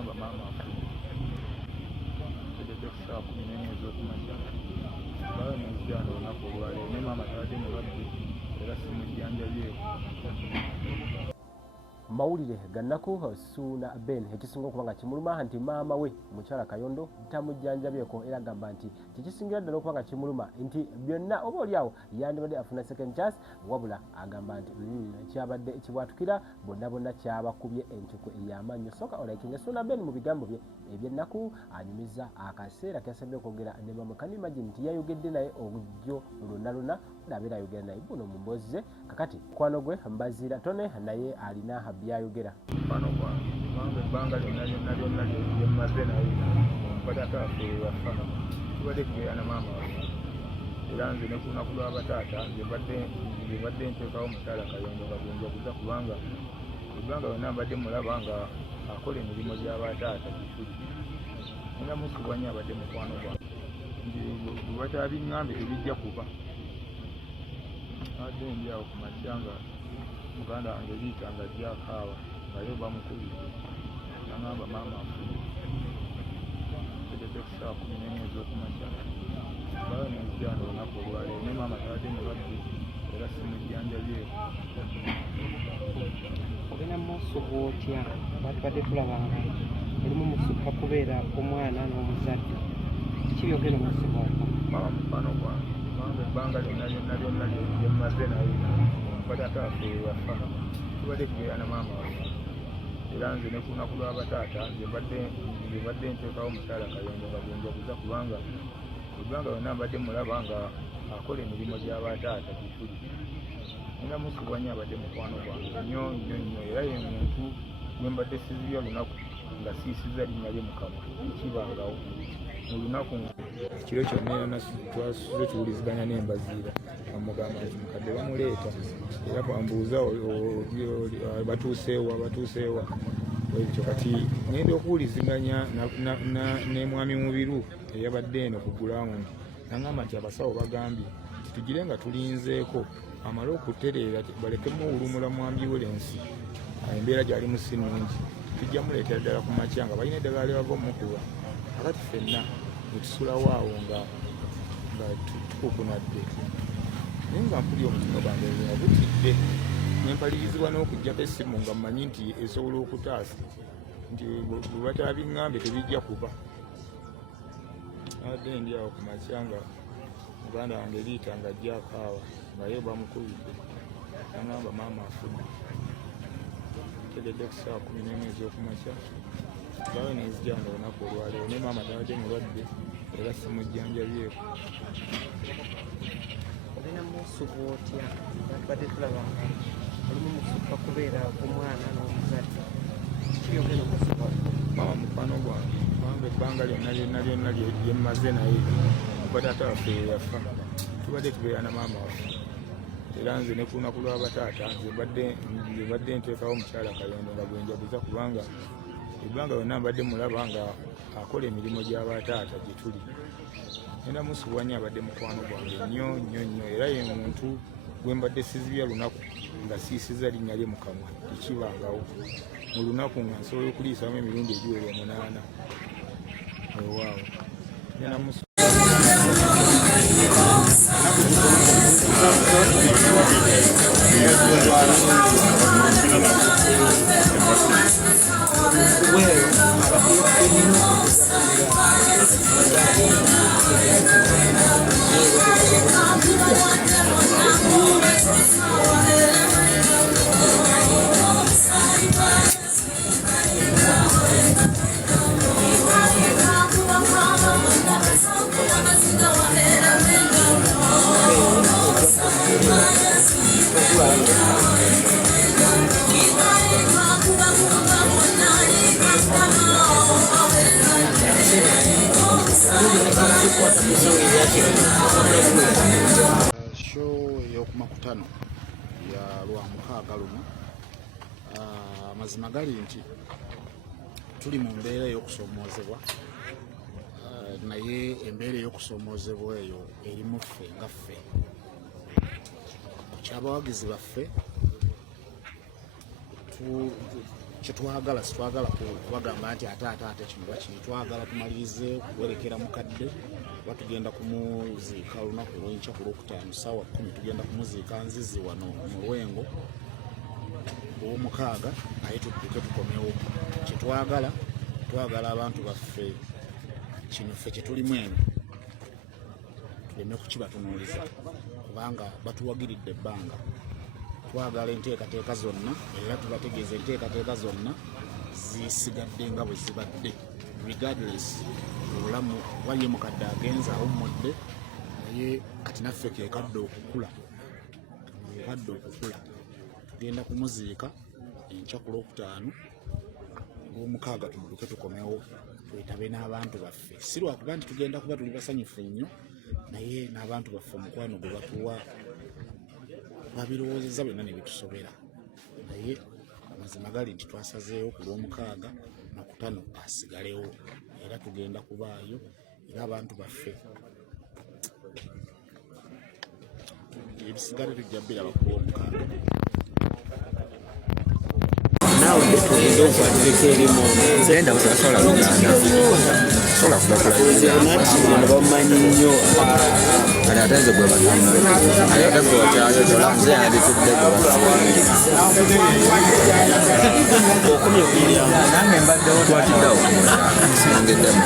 Nangamba maama tegedde ku ssaawa 11 ez'okumakya bawe nezijjana olunaku olwaleero ne maama tabadde mulwadde era simujjanjabyeko. Mawulire gannaku Suuna Ben ekisinga okuba nga kimuluma nti maama we mukyala Kayondo tamujjanjabyeko era agamba nti kikisingira ddala okuba nga kimuluma nti byonna oba oliawo yandibadde afuna second chance wabula agamba nti kyabadde kibwatukira bonna kyabakubye entuku ey'amannyo soka olaikinga Suuna Ben mu bigambo bye eby'ennaku anyumiza akaseera kasabye okwogera ne maama. Can you imagine nti yayogedde naye obujjo lwonna nabeera ayogera naye buno mu mboozi ze kakati mukwano gwe Mbazira Tone naye alina byayogera. Mukwano gwange ebbanga lyonna lyemmaze naye mpatatafe wafa tubadde tubeera na maama wafe era nze ne ku lunaku lw'abataata nze mbadde nteekawo mukyala Kayondo nga bwenjaguza kubanga ebbanga lyonna mbadde mulaba nga akola emirimu gy'abataata gituli era musubwanya abadde mukwano gwange nti bwebatabiŋŋambe tebijja kuba adde ndyawo ku makya nga muganda wange liita nga gyakaawa nga yo bamukubidde nangamba maama afudde tegedde ku ssaawa 11 ez'okumakya bawe nezijjana olunaku olwaleero ne maama tabadde mulwadde era simujjanjabyeko. Olina musubu otya batubadde tulaba nga olimu musukka kubeera omwana n'omuzadde kibyogera omusubu maama mukwano gwange kubanga ebbanga lyonna lyemmaze naye mpatatafe wafa tubadde tubeera na maama wafe era nze ne ku lunaku lw'abataata nze mbadde nteekawo mukyala Kayondo nga bwenjaguza kubanga ebbanga lyonna mbadde mulaba nga akola emirimu gy'abataata gituli era musubwanya abadde mukwano gwange nnyo era ye muntu gwe mbadde sizibya lunaku nga siisiza linnya lye mu kamwa kibangawo mu lunaku ekiro kyonna era twasuze tuwuliziganya n'Embazira bamugamba nti mukadde bamuleeta era bambuuza batuuseewa ekyo kati ngenda okuwuliziganya ne mwami Mubiru eyabadde eno ku gulawundi nangamba nti abasawo bagambye nti tugire nga tulinzeeko amale okutereera balekemu owulumula mu ambulensi embeera gy'alimu si nnungi tujja muleetera ddala ku makya nga balina eddagala lye bava omukuba akati ffenna netusulawo awo nga tukukunadde naye nga mpulya omutima gwange nga gutidde nempalirizibwa n'okuggyako essimu nga mmanyi nti esobola okutaasa nti bwe bataabiŋŋambe tebijja kuba adde ndi awo ku makya nga muganda wange liita nga gyakaawa nga ye bamukubidde nangamba maama afudde tegedde ku ssaawa 11 ez'okumakya bawe nezijjana olunaku olwaleero ne maama tabadde mulwadde era simujjanjabyeko. olina musubu otya batubadde tulaba nga olimu musukka kubeera omwana n'omuzadde kibyogera omusubu maama mukwano gwange kubanga ebbanga lyonna lyemmaze naye mpatatafe yafa tubadde tubeera na maama wafe era nze ne ku lunaku lw'abataata nze mbadde nteekawo mukyala Kayondo nga bwenjaguza kubanga ebbanga lyonna mbadde mulaba nga akola emirimu gy'abataata gituli era musubwanya abadde mukwano gwange nnyo era ye muntu gwe mbadde sizibya lunaku nga siisiza linnya lye mu kamwa tekibangawo mu lunaku nga nsobola okuliisamu emirundi egiwera 8 ewaawo show y'okumakutano ya Lwamukaaga luno amazima gali nti tuli mu mbeera ey'okusoomoozebwa naye embeera ey'okusoomoozebwa eyo erimu ffe nga ffe ky'abawagizi baffe kyetwagala sitwagala kubagamba nti ate kino bakini twagala tumalirize kuwerekera mukadde kuba tugenda kumuziika olunaku lwenkya ku Lwokutaano ssaawa 10 tugenda kumuziika Nzizi wano mu Lwengo ow'omukaaga naye tudduke tukomewo twagala abantu baffe kino ffe kyetulimu eno tuleme kukibatunuuliza kubanga batuwagiridde ebbanga twagala enteekateeka zonna era tubategeeza enteekateeka zonna zisigadde nga bwe zibadde regardless obulamu waliyo mukadde agenza awummudde naye kati naffe kekadde okukula tugenda kumuziika enkya ku Lwokutaano ng'omukaaga tumuluke tukomewo twetabe n'abantu baffe si lwakuba nti tugenda kuba tuli basanyufu nnyo naye n'abantu baffe omukwano gwe batuwa babirowoozezza byonna ne bitusobera naye amazima gali nti twasazeewo ku Lwomukaaga Nakutano asigalewo era tugenda kubaayo era abantu baffe ebisigale tujja biraba ku Lwomukaaga. Nawe tugenda okwatireko erimu genda butasobola kugenda sobola kubakulagenda bamumanyi nnyo kale ate nze gwe bagamba ale ate gwe wakyayo tolanze yanditudde gwe okumye nange mbaddewo twatiddewo nsingeddemu